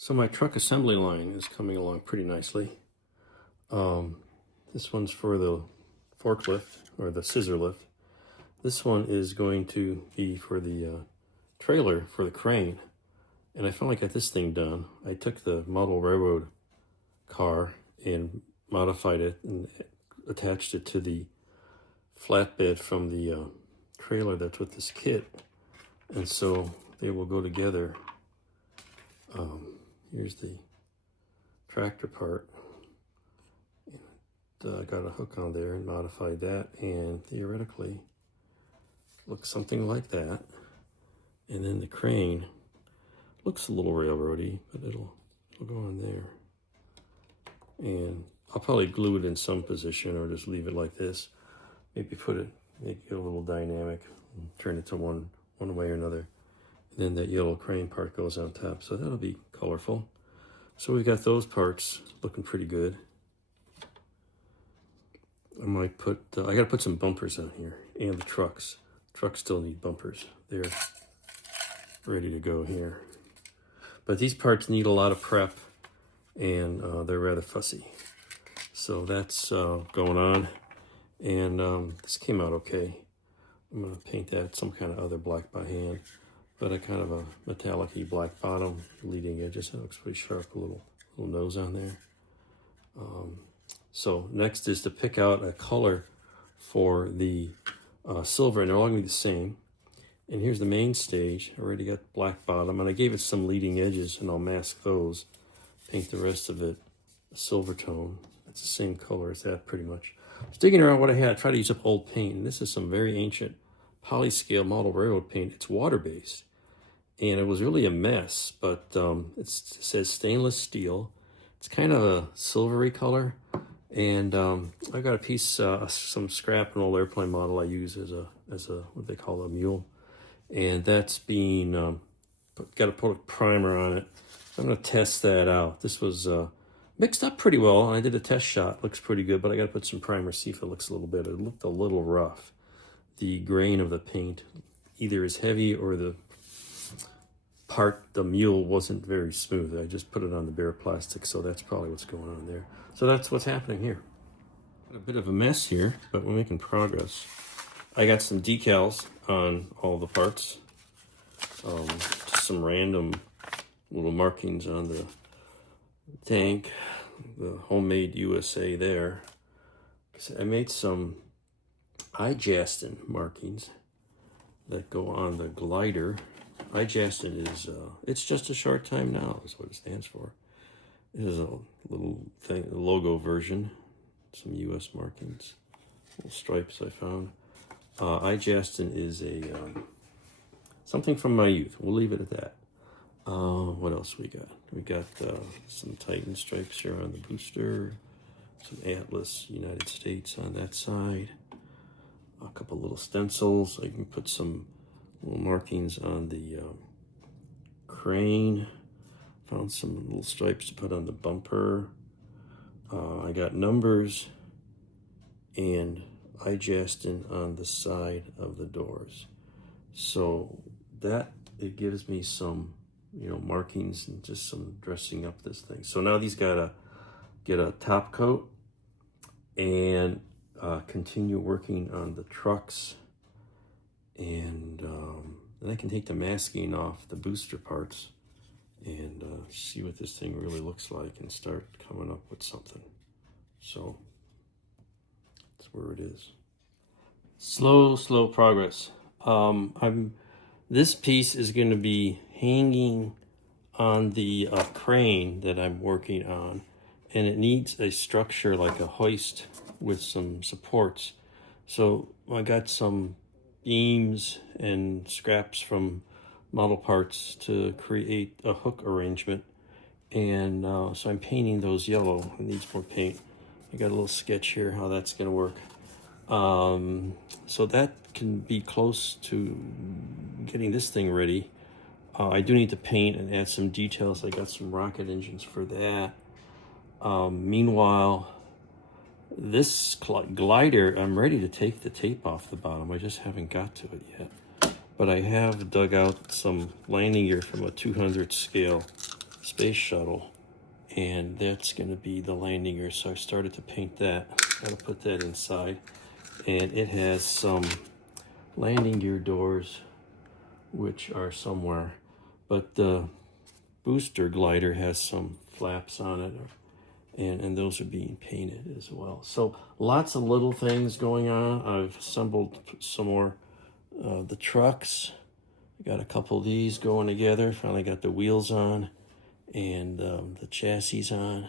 So my truck assembly line is coming along pretty nicely. This one's for the forklift or the scissor lift. This one is going to be for the trailer for the crane. And I finally got this thing done. I took the model railroad car and modified it and attached it to the flatbed from the trailer that's with this kit. And so they will go together. Here's the tractor part. I got a hook on there and modified that, and theoretically looks something like that. And then the crane looks a little railroady, but it'll go on there. And I'll probably glue it in some position or just leave it like this. Maybe make it a little dynamic and turn it to one way or another. Then that yellow crane part goes on top, so that'll be colorful. So we've got those parts looking pretty good. I might I gotta put some bumpers on here, and the trucks. Trucks still need bumpers. They're ready to go here. But these parts need a lot of prep, and they're rather fussy. So that's going on, and this came out okay. I'm gonna paint that some kind of other black by hand. But a kind of a metallic-y black bottom, leading edges. That looks pretty sharp, a little nose on there. So next is to pick out a color for the silver, and they're all gonna be the same. And here's the main stage. I already got black bottom, and I gave it some leading edges, and I'll mask those. Paint the rest of it a silver tone. It's the same color as that, pretty much. I was digging around what I had. I tried to use up old paint, and this is some very ancient polyscale model railroad paint. It's water-based. And it was really a mess, but it says stainless steel. It's kind of a silvery color. And I got a piece, some scrap, an old airplane model I use as a what they call a mule. And that's being, got to put a primer on it. I'm gonna test that out. This was mixed up pretty well. I did a test shot, looks pretty good, but I gotta put some primer, see if it looks a little better. It looked a little rough. The grain of the paint either is heavy or the mule wasn't very smooth. I just put it on the bare plastic, so that's probably what's going on there. So that's what's happening here. Got a bit of a mess here, but we're making progress. I got some decals on all the parts. Just some random little markings on the tank, the homemade USA there. I made some iJastin markings that go on the glider. iJastin is, it's just a short time now is what it stands for. It is a little thing, a logo version, some US markings, little stripes I found. iJastin is something from my youth. We'll leave it at that. What else we got? We got some Titan stripes here on the booster, some Atlas United States on that side, a couple little stencils. I can put some little markings on the crane. Found some little stripes to put on the bumper. I got numbers and iJastin on the side of the doors. So that, it gives me some, markings and just some dressing up this thing. So now these gotta get a top coat and continue working on the trucks. And then I can take the masking off the booster parts and see what this thing really looks like and start coming up with something. So that's where it is. Slow progress. This piece is going to be hanging on the crane that I'm working on, and it needs a structure like a hoist with some supports. So I got some beams and scraps from model parts to create a hook arrangement, and so I'm painting those yellow. It needs more paint. I got a little sketch here how that's going to work. So that can be close to getting this thing ready. I do need to paint and add some details. I got some rocket engines for that. Meanwhile, this glider, I'm ready to take the tape off the bottom. I just haven't got to it yet. But I have dug out some landing gear from a 200 scale space shuttle, and that's going to be the landing gear. So I started to paint that. I'll put that inside, and it has some landing gear doors which are somewhere, but the booster glider has some flaps on it, and those are being painted as well. So lots of little things going on. I've assembled some more the trucks. I got a couple of these going together. Finally got the wheels on and the chassis on.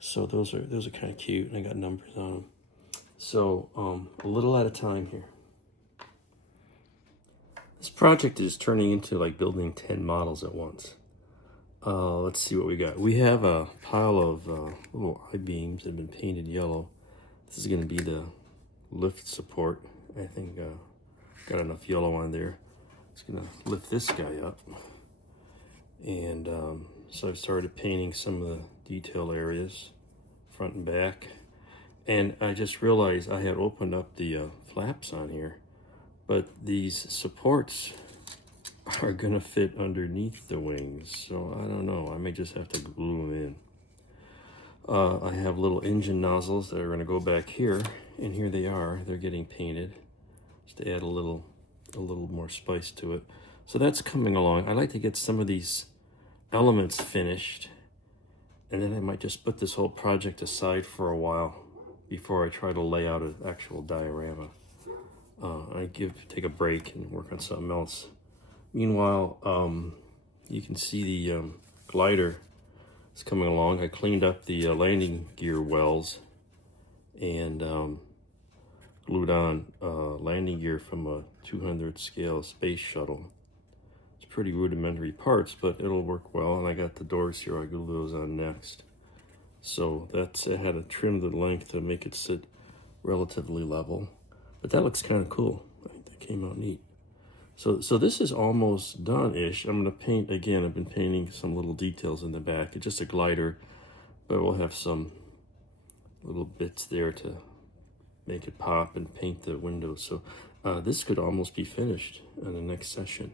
So those are kind of cute, and I got numbers on them. So a little at a time here. This project is turning into like building 10 models at once. Let's see what we got. We have a pile of little I-beams that have been painted yellow. This is going to be the lift support. I think got enough yellow on there. It's going to lift this guy up. And so I've started painting some of the detail areas, front and back. And I just realized I had opened up the flaps on here, but these supports are gonna fit underneath the wings, so I don't know. I may just have to glue them in. I have little engine nozzles that are gonna go back here, and here they are. They're getting painted just to add a little more spice to it. So that's coming along. I like to get some of these elements finished, and then I might just put this whole project aside for a while before I try to lay out an actual diorama. Take a break and work on something else. Meanwhile, you can see the glider is coming along. I cleaned up the landing gear wells and glued on landing gear from a 200 scale space shuttle. It's pretty rudimentary parts, but it'll work well. And I got the doors here. I glue those on next. So I had to trim the length to make it sit relatively level. But that looks kind of cool. I think that came out neat. So this is almost done-ish. I'm going to paint again. I've been painting some little details in the back. It's just a glider, but we'll have some little bits there to make it pop and paint the windows. So this could almost be finished in the next session.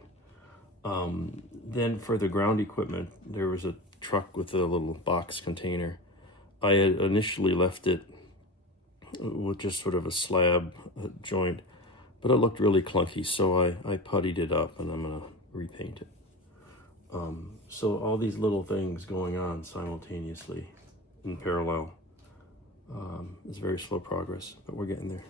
Then for the ground equipment, there was a truck with a little box container. I had initially left it with just sort of a slab joint, but it looked really clunky, so I puttied it up, and I'm gonna repaint it. So all these little things going on simultaneously in parallel. It's very slow progress, but we're getting there.